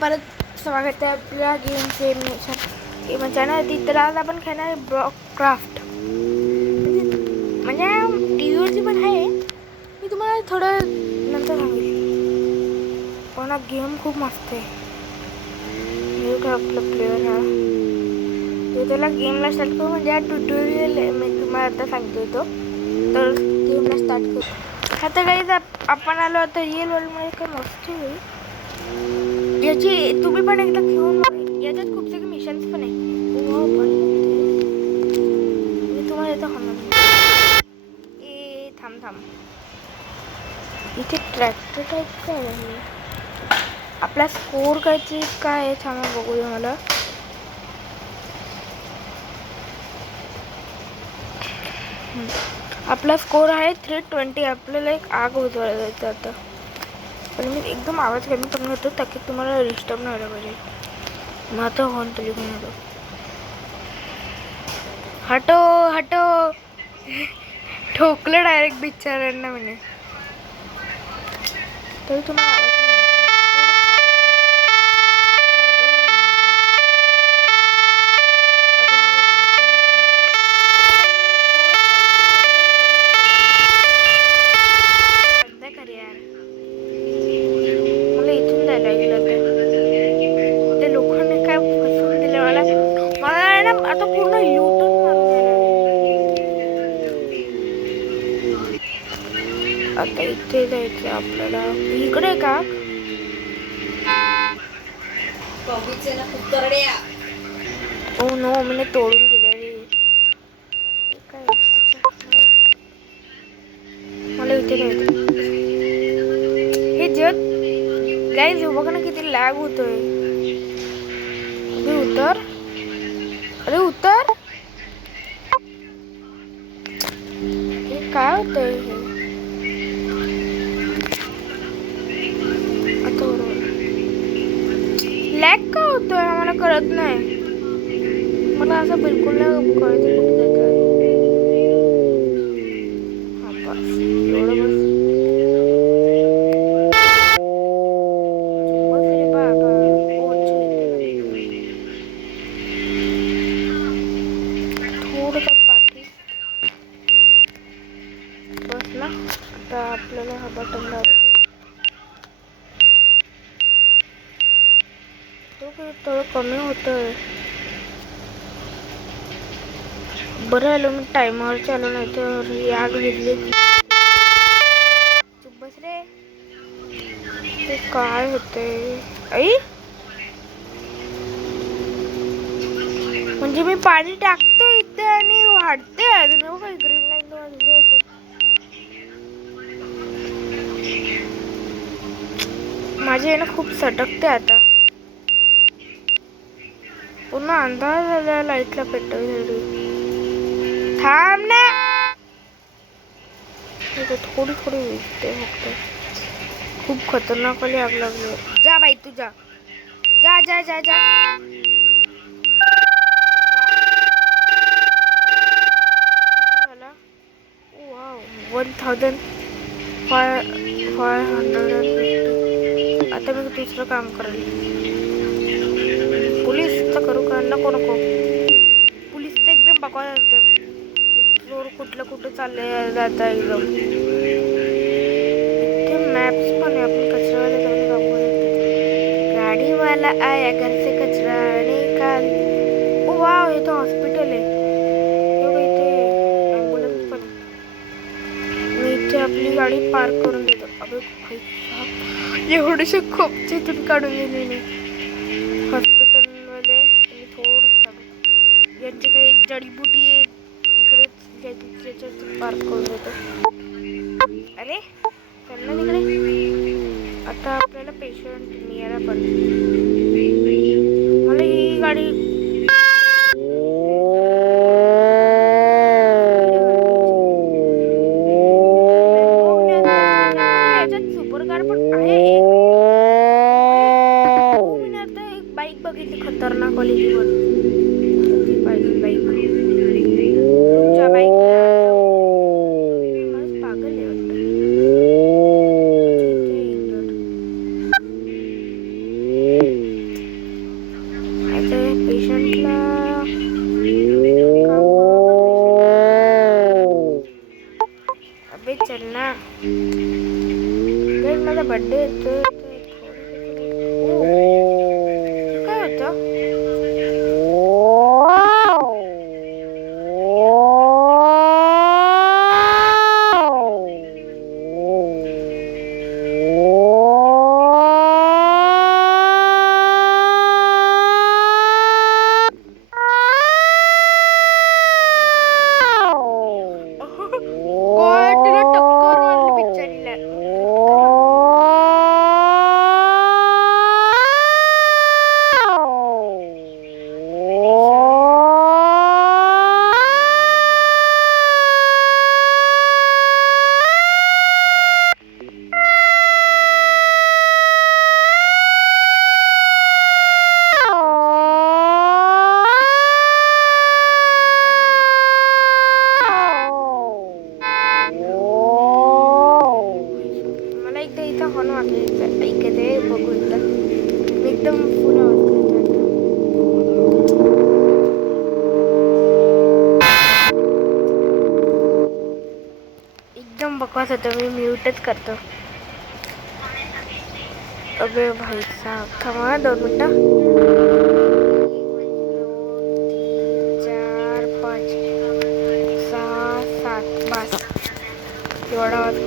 परत स्वागत आहे आपल्या गेम गेम चॅनलवरती. तर आज आपण खेळणार आहे ब्लॉकक्राफ्ट. म्हणजे टी व्हीवरती पण आहे, मी तुम्हाला थोडं नंतर सांगेल. पण हा गेम खूप मस्त आहे. हे का आपला प्लेअर हा तो त्याला गेमला स्टार्ट करू, म्हणजे हा ट्युटोरियल मी तुम्हाला आता सांगतो तो. तर गेमला स्टार्ट करू. आता काही आपण आलो आता रिअल वर्ल्डमध्ये. काय मस्त होईल याची, तुम्ही पण एकदा घेऊन. याच्यात खूप सारे मिशन्स पण आहे. पण मी तुम्हाला येतं होणार. ए थांब इथे ट्रॅक्टर टाईप काय आहे. आपला स्कोर काय आहे थांबा बघूया. मला आपला स्कोर आहे 320. आपल्याला एक आग उजवायला जायचं आता. पण मी एकदम आवाज कमी करून घेतो ताकी तुम्हाला डिस्टर्ब नाही व्हायला पाहिजे. मग आता हॉर्न तरी पण होतो. हटो ठोकलं डायरेक्ट बिचाऱ्यांना म्हणे. तरी तुम्हाला आता पूर्ण युटर्न मारून आता इथे जायचं आपल्याला. इकडे का ओ नो, मैंने तोडून दिले रे. काय मला इथे जायचं. हे जग गाइस बघा ना किती लॅग होतोय. अरे उतर. हे काय होतंय हे. आता लॅग का होतोय आम्हाला कळत नाही. मला असं बिलकुल नाही कळत कुठे जायचं. हा बस एवढं बस. बस रे बाबा. थोडं पाठी बस ना. आता आपल्याला हा बटन दाबतो. तो थोडं कमी होतोय. बरं आलो मी टायमावर चालू, नाही तर आग घेतली. चुप बस रे. ते काय होतंय आई. म्हणजे मी पाणी टाकतो इथे आणि वाढते. काही ग्रीन लाईन वाजली असेल. माझे आहे ना खूप सटकते आता. पुन्हा अंधार झाला लाईटला पेटवली. थांब ना. थोडी विकते फक्त. खूप खतरनाक वाली आग लागली. जा बाई तू जा. जा. वाव 1550. आता मी दुसरं काम करेल. पोलीसचं करू का. नको पोलीस तर एकदम बकवास असतं. चोर कुठं चालले जाता एकदम. इथे मॅप्स पण आहे. आपण कचरावाले जाऊन काम करू. गाडीवाला आया घर से कचरा निकाल. ओ वाव हे तर हॉस्पिटल आहे. इथे ॲम्ब्युलन्स पण आहे. मी इथे आपली गाडी पार्क करून देतो. अबे एवढेशे खोपचे इथून काढून दिलेले हॉस्पिटलवाले. आणि थोडं काढू. यांची काही जडीबुटी आहे इकडे त्याच्यात पार्क करून देतो. अरे चल ना तिकडे. आता आपल्याला पेशंट मिळायला पण. मला ही गाडी सुपरकार पण आहे एक. मी आता एक बाईक बघितली खतरनाक वाली. ती पाहिजे बाईक. तुमच्या बाईकला पागल आहे वाटतं. बर्थडे येतो काय होतं एकदम बकवास होतं मी म्यूटच करतो अबे भाई साहब थांबा 2 मिनिटं 4 5 6 7 बस एवढा आवाज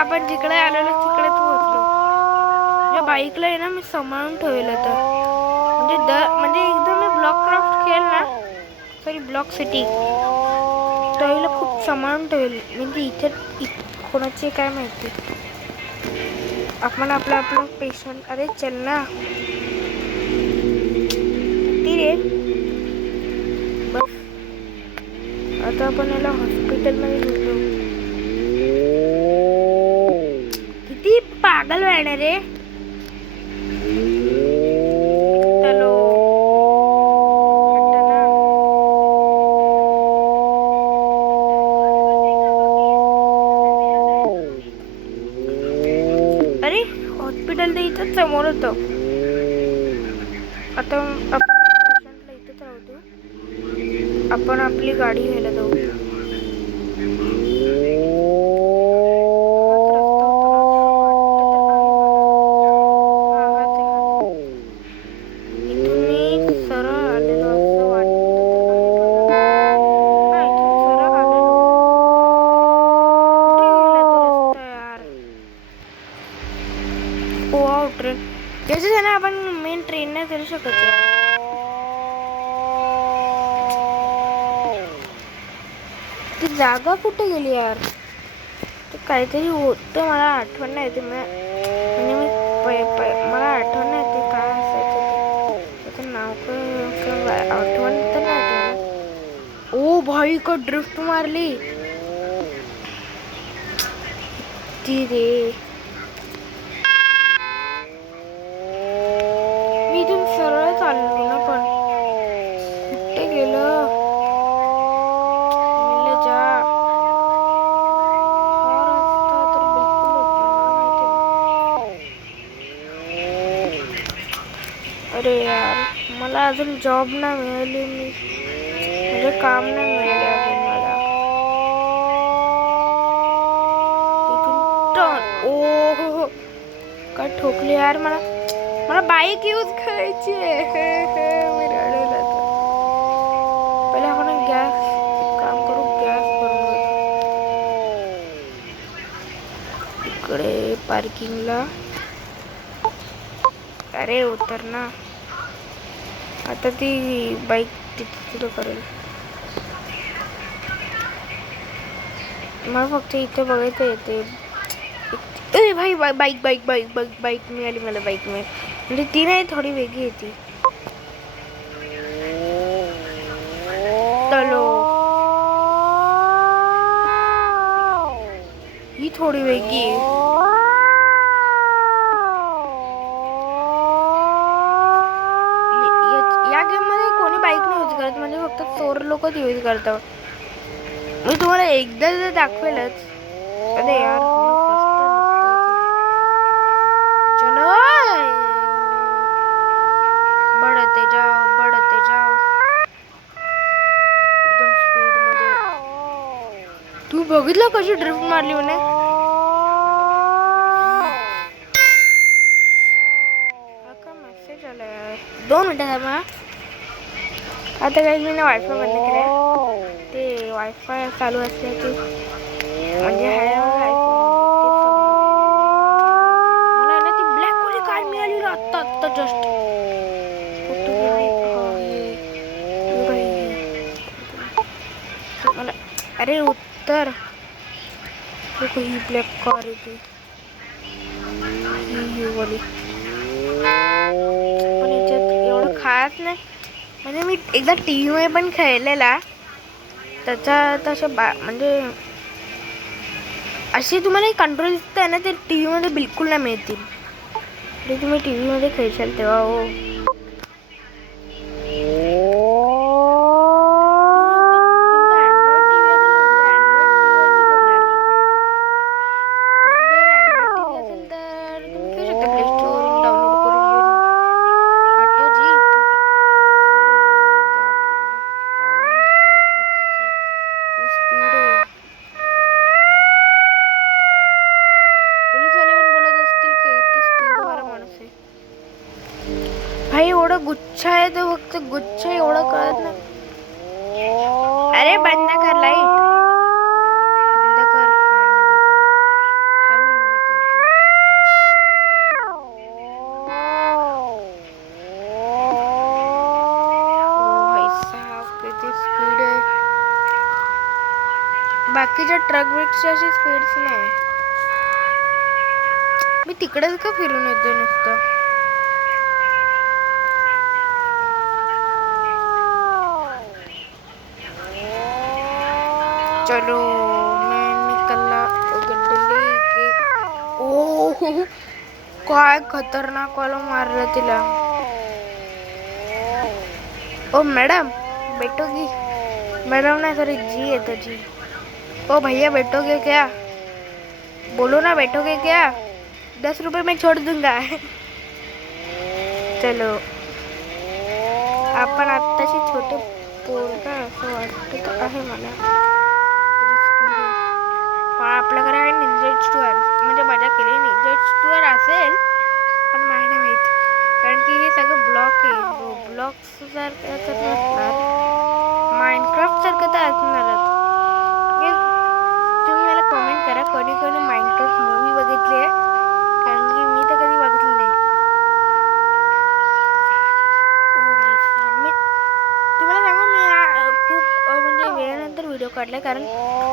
आपण जिकडे आलेलो तिकडेच पोहोचलो या बाईकला आहे ना मी सांभाळून ठेवलं तर म्हणजे एकदम मी ब्लॉक क्राफ्ट खेळ ना सॉरी ब्लॉक सिटी त्याला खूप सांभाळून ठेवलं म्हणजे इथे कोणाची काय माहिती आपण आपलं पेशंट अरे चल ना ती रे बस आता आपण याला हॉस्पिटलमध्ये घेतो किती पागल व्हायला रे चलो अरे हॉस्पिटल तर इथंच समोर होतं आता आपण पेशंटला इथंच राहतो आपण आपली गाडी घ्यायला जाऊ ट्रेन त्याच्याच ना आपण मेन ट्रेन नाही करू शकत ती जागा कुठे गेली यार ते काहीतरी होतं मला आठवण नाही येते म्हणजे मी मला आठवण नाही येते काय असायचं ते त्याचं नाव काय आठवण तर नाही ओ भाई का ड्रिफ्ट मारली ती रे सरळ चाललो ना पण कुठे गेलं जा हा रस्ता तर बिलकुल मला माहिती अरे यार मला अजून जॉब नाही मिळाली म्हणजे काम नाही मिळाले अजून मला ओ हो काय ठोकले यार मला बाईक यूज करायची आहे मी रडवलं तर पहिले आपण गॅस काम करू गॅस भरून इकडे पार्किंगला अरे उतर ना आता ती बाईक तिथं करेल मला फक्त इथे बघायचं येते अरे भाई बाईक मिळाली मला बाईक मिळाली म्हणजे ती नाही थोडी वेगळी आहे ती चलो ही थोडी वेगळी आहे करत, म्हणजे फक्त चोर लोकच यूज करतात. मी तुम्हाला एकदा जर दाखवेलच. अरे यार चलो बढ़ते जाओ एकदम स्पीड मध्ये. तू बघितलं कशी ड्रिफ्ट मारली म्हणे. का मेसेज आला यार, 2 मिनिटं थांबा. आता काही मी ना वायफाय बंद केलाय. ते वायफाय चालू असल्याची म्हणजे मला ना ती ब्लॅक वाली कार मिळाली आत्ता आत्ता जस्ट. मला अरे उत्तर ही ब्लॅक कार होती ही वाली. पण याच्यात एवढं खास नाही, म्हणजे मी एकदा टी व्ही मध्ये पण खेळलेला त्याचा तसे म्हणजे असे तुम्हाला कंट्रोल दिसत आहे ना, ते टी व्ही मध्ये बिलकुल नाही मिळतील. ते तुम्ही टी व्ही मध्ये खेळशाल तेव्हा. हो भाई एवढं गुच्छा आहे, तो फक्त गुच्छा एवढं कळत ना. अरे बंद कर लाईट, बंद कर. किती स्पीड आहे, बाकीच्या ट्रक पेक्षा अशी स्पीड्स नाही. मी तिकडेच का फिरून येतो नुसतं. चलो मैं निकला गड्डे. ओ काय खतरनाक वाला मारलं तिला. ओ मैडम बैठोगी. मैडम ना सॉरी जी है तो जी. ओ भैया बैठोगे क्या, बोलो ना बैठोगे क्या. 10 रुपये में छोड़ दूंगा. चलो आपण आत्ताशी छोटे पोरगा असं वाटत आहे मला. पण आपल्याकडे आहे निंजा स्टुअर, म्हणजे मजा केली निंजा स्टुअर असेल पण मला नाही माहीत, कारण की हे सगळं ब्लॉक आहे. रोब्लॉक्स सारखं तर नसणार, माइनक्राफ्ट सारखं तर असणारच. तुम्ही मला कमेंट करा कोणी कोणी माइनक्राफ्ट मूवी बघितली आहे, कारण की मी तर कधी बघितली नाही. ओ भाई साहब, मी तुम्हाला सांगू मी खूप म्हणजे वेळानंतर व्हिडिओ काढला, कारण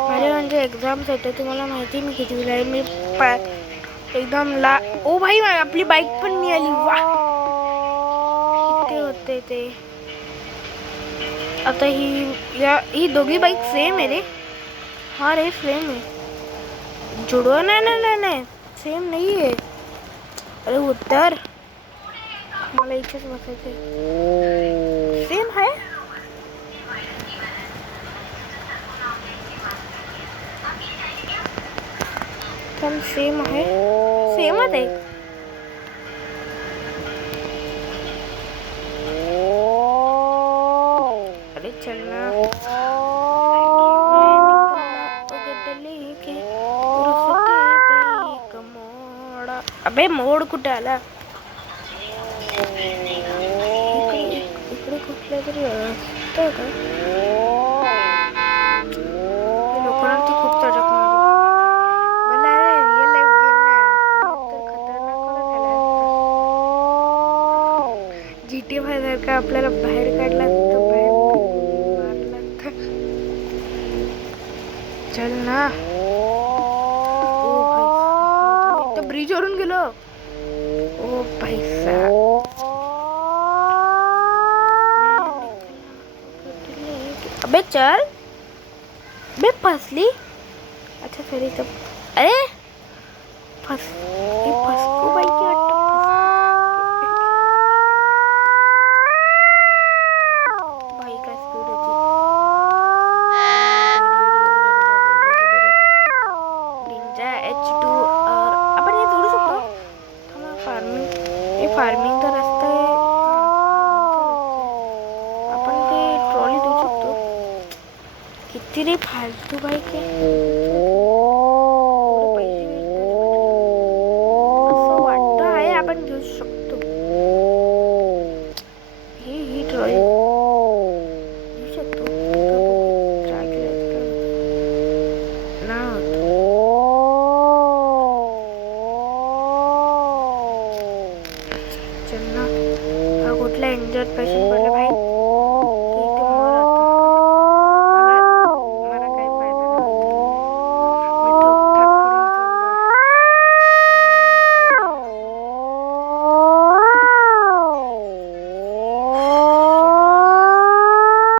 माझे म्हणजे एक्झाम्स होते. तुम्हाला माहिती मी किती आहे. मी एकदम ओ भाई आपली बाईक पण मिळाली. वा किती होते ते. आता ही दोघी बाईक सेम आहे रे. हा रे सेम आहे, जुडवा नाही सेम नाही आहे. अरे उत्तर मला इच्छाच बसायचं सेम आहे. पण सेम आहे, सेमच आहे. अरे चल ना. अबे मोड कुठे आला. इकडे कुठल्या तरी असतं का. लोकांना ती खूप चटक मारली. मला रिअल लाईफ गेम ना तर खतरनाक झाला असता. GTA 5 सारखा आपल्याला बाहेर काढला असतं, बाहेर मारला असतं. चल ना. ब्रिज वरून गेलो. ओ पैसा अबे चल बे फसली. अच्छा सॉरी तब. अरे फसको बाई की भाई का हे फार्मिंगचा रस्ता आहे. आपण ते ट्रॉली देऊ शकतो. किती रे फालतू बाईक आहे. एवढे पैसे भेटतात असं वाटतं आहे. आपण घेऊ शकतो ही ट्रॉली घेऊ शकतो. ट्राय केलं ना. चल ना. हा कुठला इंजर्ड पेशंट पडला भाई.